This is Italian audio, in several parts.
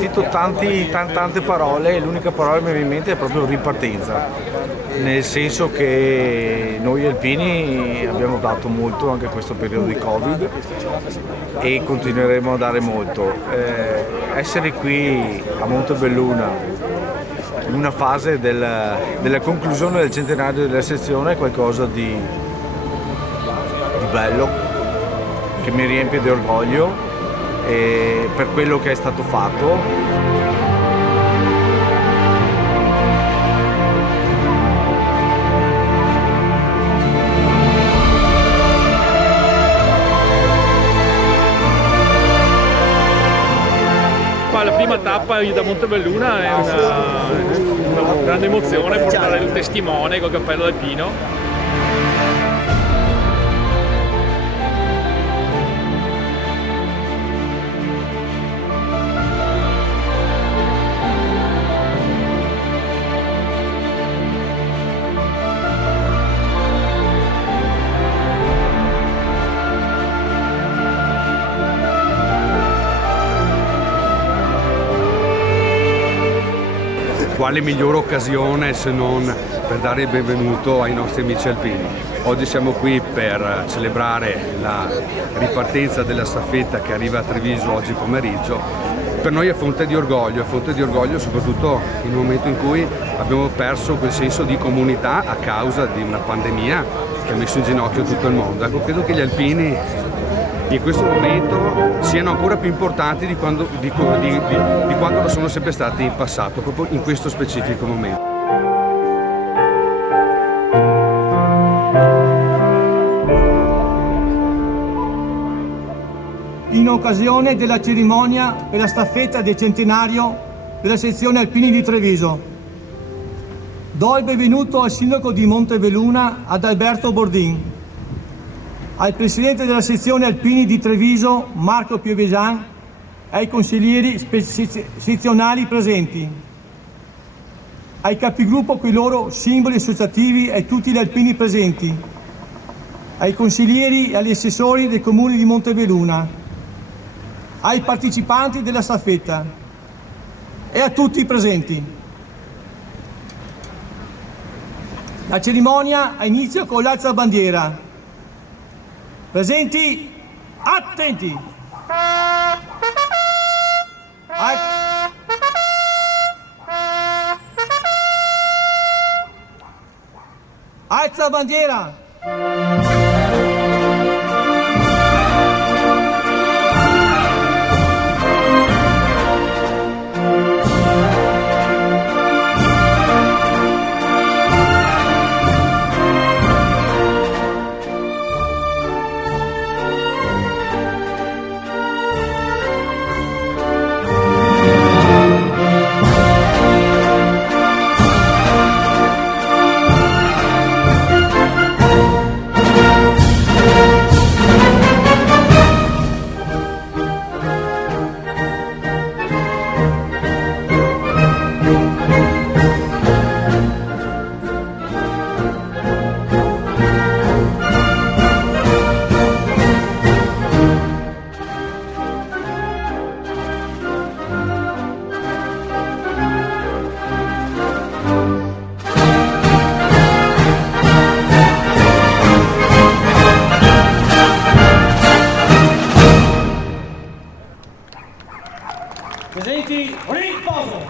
sentito tante parole e l'unica parola che mi viene in mente è proprio ripartenza, nel senso che noi alpini abbiamo dato molto anche in questo periodo di Covid e continueremo a dare molto. Essere qui a Montebelluna in una fase della conclusione del centenario della sezione è qualcosa di bello, che mi riempie di orgoglio per quello che è stato fatto. Qua la prima tappa da Montebelluna è una grande emozione, portare il testimone col cappello alpino. Quale migliore occasione se non per dare il benvenuto ai nostri amici alpini. Oggi siamo qui per celebrare la ripartenza della staffetta che arriva a Treviso oggi pomeriggio. Per noi è fonte di orgoglio soprattutto in un momento in cui abbiamo perso quel senso di comunità a causa di una pandemia che ha messo in ginocchio tutto il mondo. Ecco, credo che gli alpini in questo momento siano ancora più importanti di quanto lo sono sempre stati in passato, proprio in questo specifico momento. In occasione della cerimonia per la staffetta del centenario della sezione alpini di Treviso, do il benvenuto al sindaco di Montebelluna, ad Alberto Bordin, al presidente della sezione alpini di Treviso, Marco Piovesan, e ai consiglieri sezionali presenti, ai capigruppo con i loro simboli associativi e tutti gli alpini presenti, ai consiglieri e agli assessori dei comuni di Montebelluna, ai partecipanti della staffetta e a tutti i presenti. La cerimonia ha inizio con l'alzabandiera. Presenti, attenti! Alza bandiera! Presenti, riposo!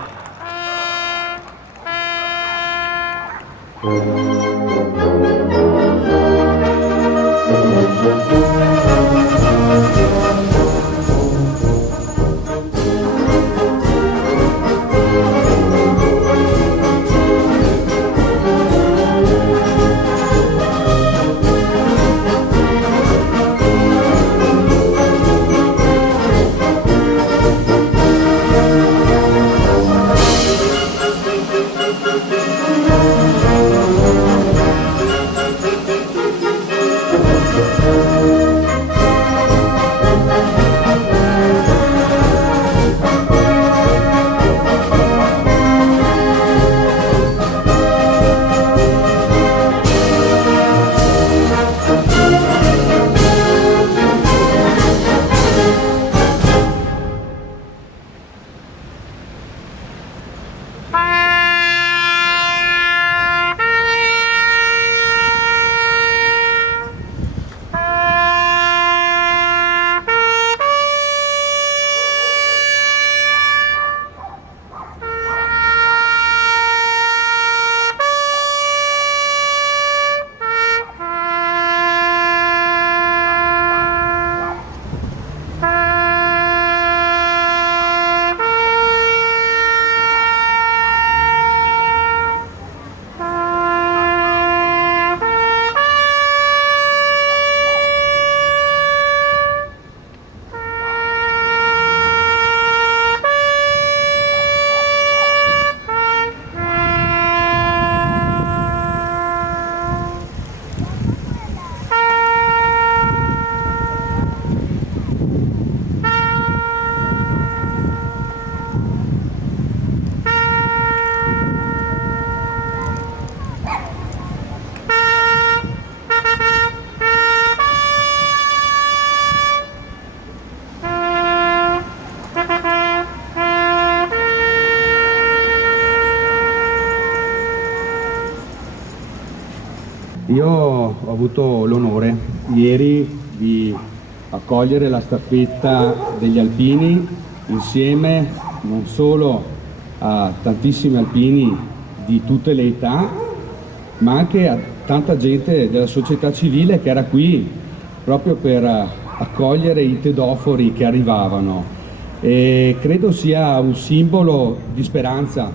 Io ho avuto l'onore ieri di accogliere la staffetta degli alpini insieme non solo a tantissimi alpini di tutte le età, ma anche a tanta gente della società civile che era qui proprio per accogliere i tedofori che arrivavano. E credo sia un simbolo di speranza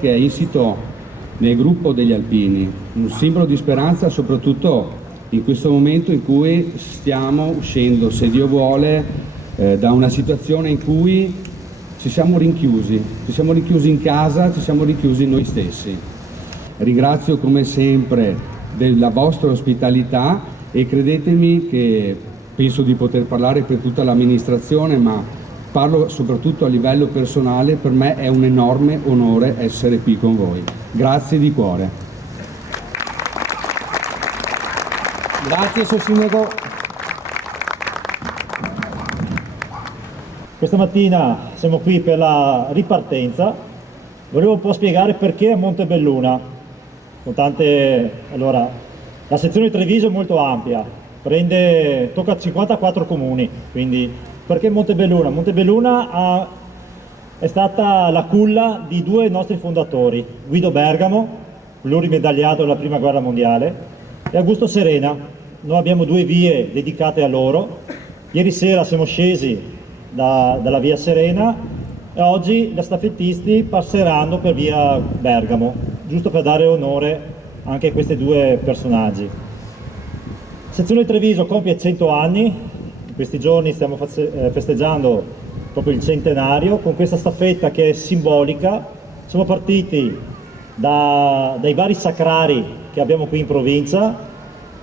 che è insito nel gruppo degli alpini, un simbolo di speranza soprattutto in questo momento in cui stiamo uscendo, se Dio vuole, da una situazione in cui ci siamo rinchiusi in casa, ci siamo rinchiusi noi stessi. Ringrazio come sempre della vostra ospitalità e credetemi che penso di poter parlare per tutta l'amministrazione, ma parlo soprattutto a livello personale, per me è un enorme onore essere qui con voi. Grazie di cuore. Grazie, Suo Sindaco. Questa mattina siamo qui per la ripartenza. Volevo un po' spiegare perché a Montebelluna. Allora, la sezione di Treviso è molto ampia, tocca 54 comuni, quindi perché Montebelluna? Montebelluna è stata la culla di due nostri fondatori, Guido Bergamo, plurimedagliato della Prima Guerra Mondiale, e Augusto Serena. Noi abbiamo due vie dedicate a loro. Ieri sera siamo scesi dalla via Serena e oggi gli staffettisti passeranno per via Bergamo, giusto per dare onore anche a questi due personaggi. Sezione di Treviso compie 100 anni, in questi giorni stiamo festeggiando proprio il centenario con questa staffetta che è simbolica. Siamo partiti dai vari sacrari che abbiamo qui in provincia,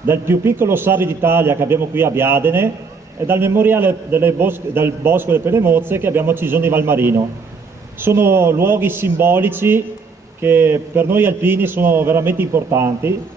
dal più piccolo Sarri d'Italia che abbiamo qui a Biadene e dal memoriale del Bosco delle Pelemozze che abbiamo a Cisone Valmarino. Sono luoghi simbolici che per noi alpini sono veramente importanti.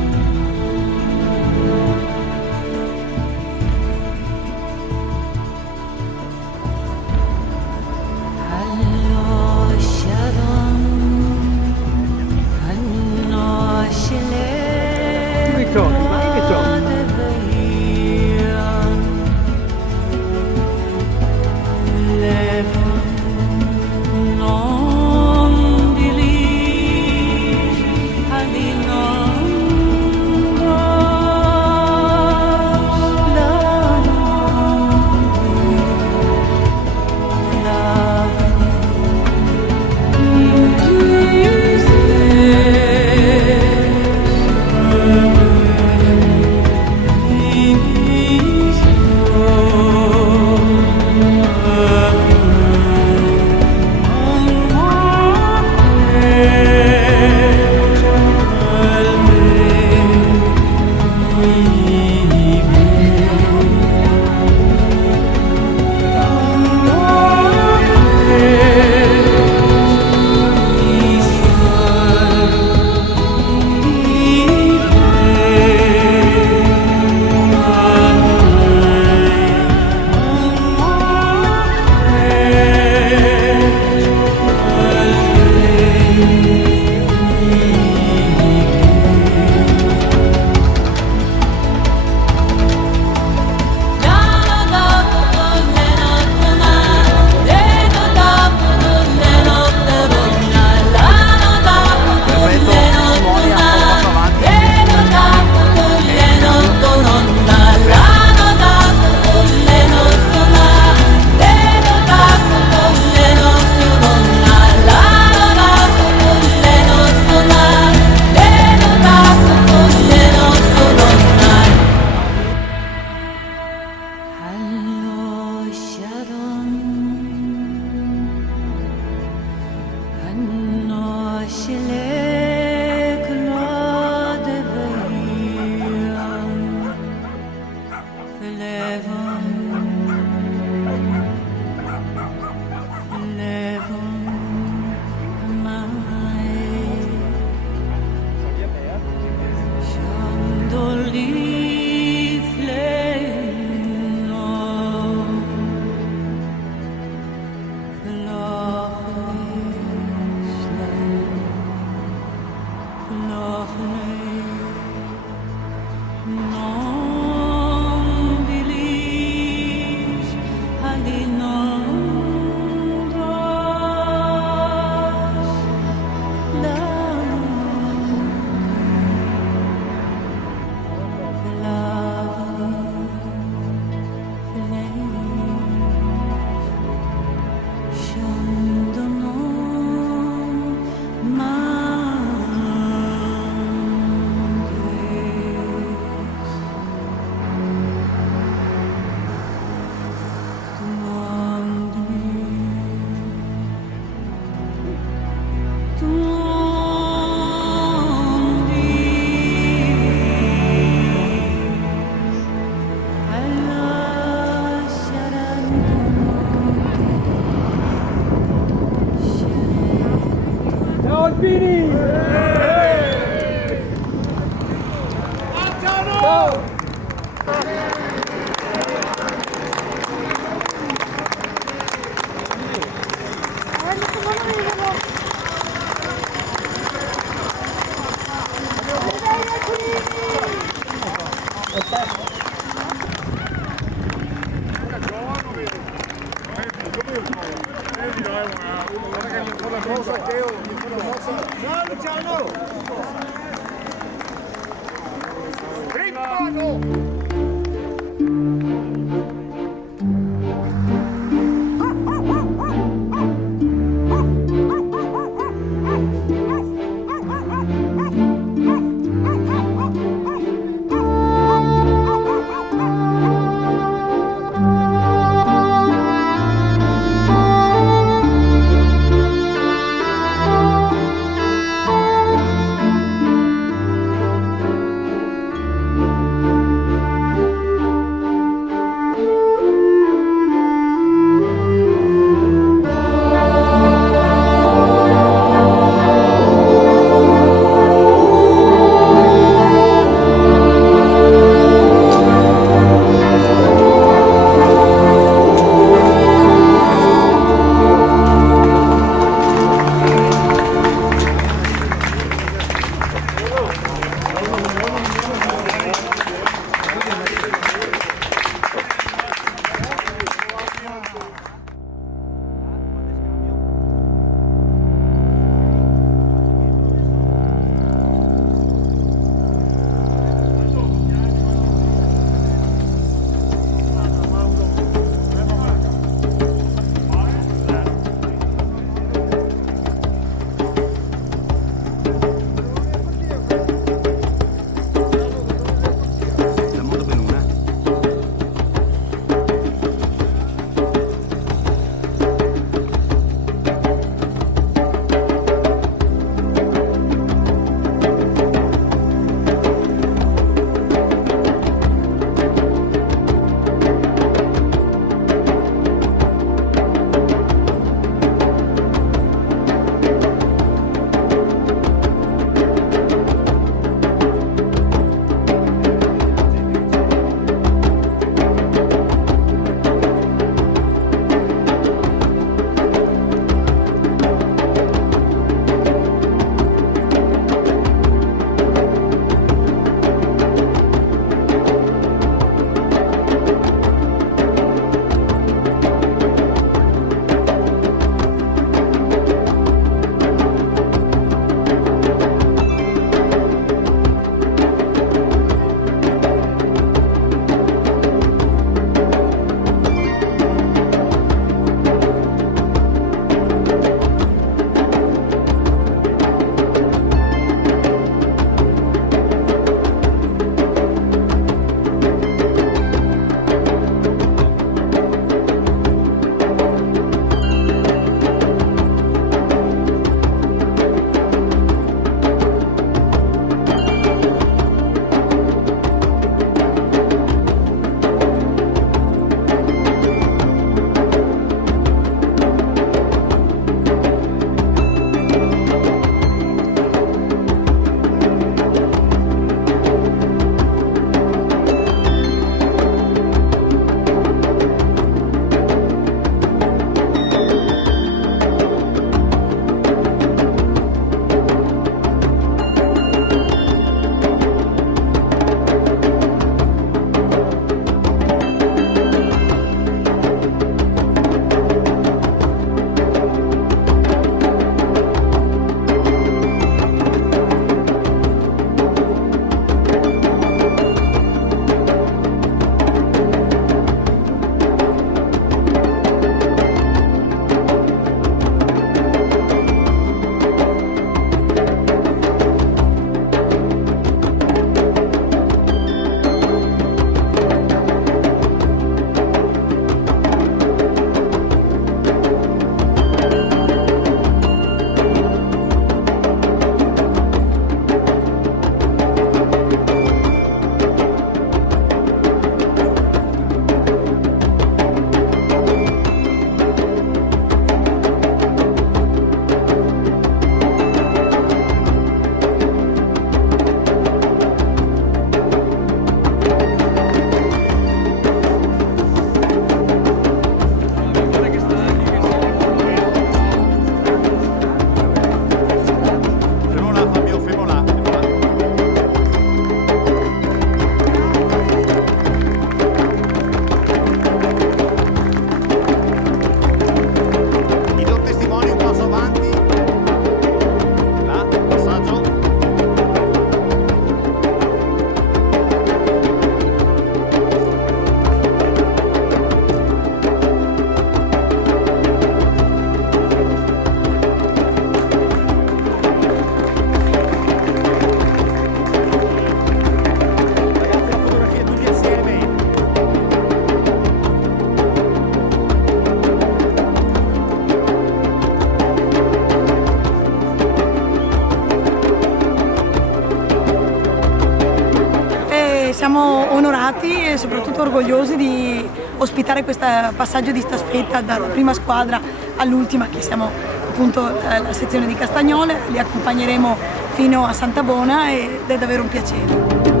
soprattutto orgogliosi di ospitare questo passaggio di staffetta dalla prima squadra all'ultima, che siamo appunto la sezione di Castagnole. Li accompagneremo fino a Santabona ed è davvero un piacere.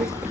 Grazie.